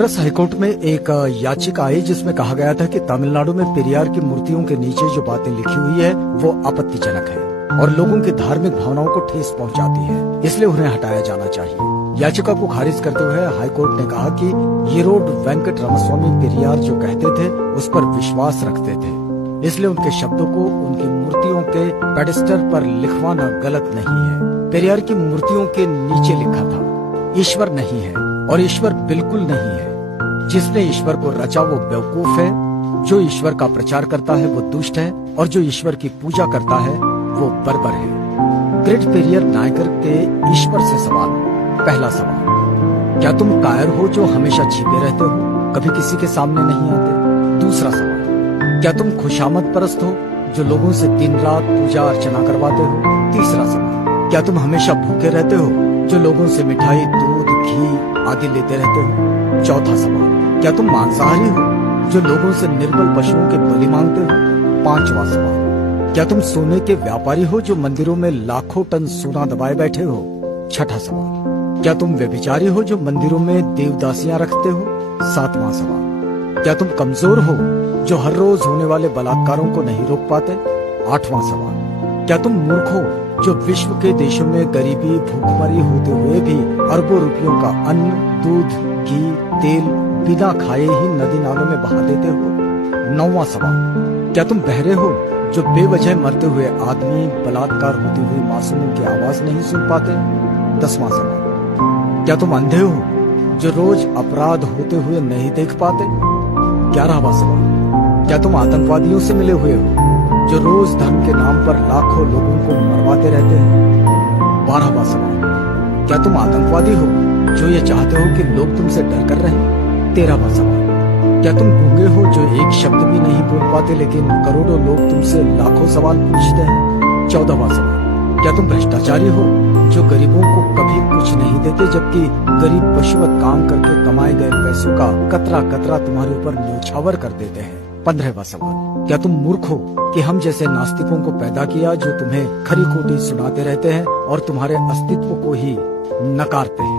Madras high court में एक याचिका आई जिसमें कहा गया था कि तमिलनाडु में पेरियार की मूर्तियों के नीचे जो बातें लिखी हुई है वो आपत्तिजनक है और लोगों की धार्मिक भावनाओं को ठेस पहुंचाती है, इसलिए उन्हें हटाया जाना चाहिए। याचिका को खारिज करते हुए हाईकोर्ट ने कहा कि ईरोड वेंकट रामास्वामी पेरियार जो कहते थे उस पर विश्वास रखते थे, इसलिए उनके शब्दों को उनकी मूर्तियों के पेडेस्टल पर लिखवाना गलत नहीं है। पेरियार की मूर्तियों के नीचे लिखा था, ईश्वर नहीं है और ईश्वर बिल्कुल नहीं है। जिसने ईश्वर को रचा वो बेवकूफ है, जो ईश्वर का प्रचार करता है वो दुष्ट है और जो ईश्वर की पूजा करता है वो बर्बर है। ग्रेट पेरियर नायकर के ईश्वर से सवाल। पहला सवाल, क्या तुम कायर हो जो हमेशा छिपे रहते हो, कभी किसी के सामने नहीं आते? दूसरा सवाल, क्या तुम खुशामद परस्त हो जो लोगों से दिन रात पूजा अर्चना करवाते हो? तीसरा सवाल, क्या तुम हमेशा भूखे रहते हो जो लोगों से मिठाई, दूध, घी आदि लेते रहते हो? चौथा सवाल, क्या तुम मांसाहारी हो जो लोगों से निर्बल पशुओं के बलि मांगते हो? पांचवा सवाल, क्या तुम सोने के व्यापारी हो जो मंदिरों में लाखों टन सोना दबाए बैठे हो? छठा सवाल, क्या तुम व्यभिचारी हो जो मंदिरों में देवदासियां रखते हो? सातवां सवाल, क्या तुम कमजोर हो जो हर रोज होने वाले बलात्कारों को नहीं रोक पाते? आठवां सवाल, क्या तुम मूर्ख हो जो विश्व के देशों में गरीबी, भूखमरी होते हुए भी अरबों रुपयों का अन्न, दूध, घी, तेल बिना खाए ही नदी नालों में बहा देते हो? नौवां सवाल, क्या तुम बहरे हो जो बेवजह मरते हुए आदमी, बलात्कार होती हुई मासूमों की आवाज नहीं सुन पाते? दसवां सवाल, क्या तुम अंधे हो जो रोज अपराध होते हुए नहीं देख पाते? 11वां सवाल, क्या तुम आतंकवादियों से मिले हुए हो जो रोज धर्म के नाम पर लाखों लोगों को मरवाते रहते हैं? 12वां सवाल, क्या तुम आतंकवादी हो जो ये चाहते हो कि लोग तुमसे डर कर रहें? 13वां सवाल, क्या तुम गूंगे हो जो एक शब्द भी नहीं बोल पाते लेकिन करोड़ों लोग तुमसे लाखों सवाल पूछते हैं? 14वां सवाल, क्या तुम भ्रष्टाचारी हो जो गरीबों को कभी कुछ नहीं देते जबकि गरीब पशुवत काम करके कमाए गए पैसों का कतरा कतरा तुम्हारे ऊपर न्यौछावर कर देते हैं? 15वां सवाल, क्या तुम मूर्ख हो कि हम जैसे नास्तिकों को पैदा किया जो तुम्हें खरी खोटी सुनाते रहते हैं और तुम्हारे अस्तित्व को ही नकारते हैं?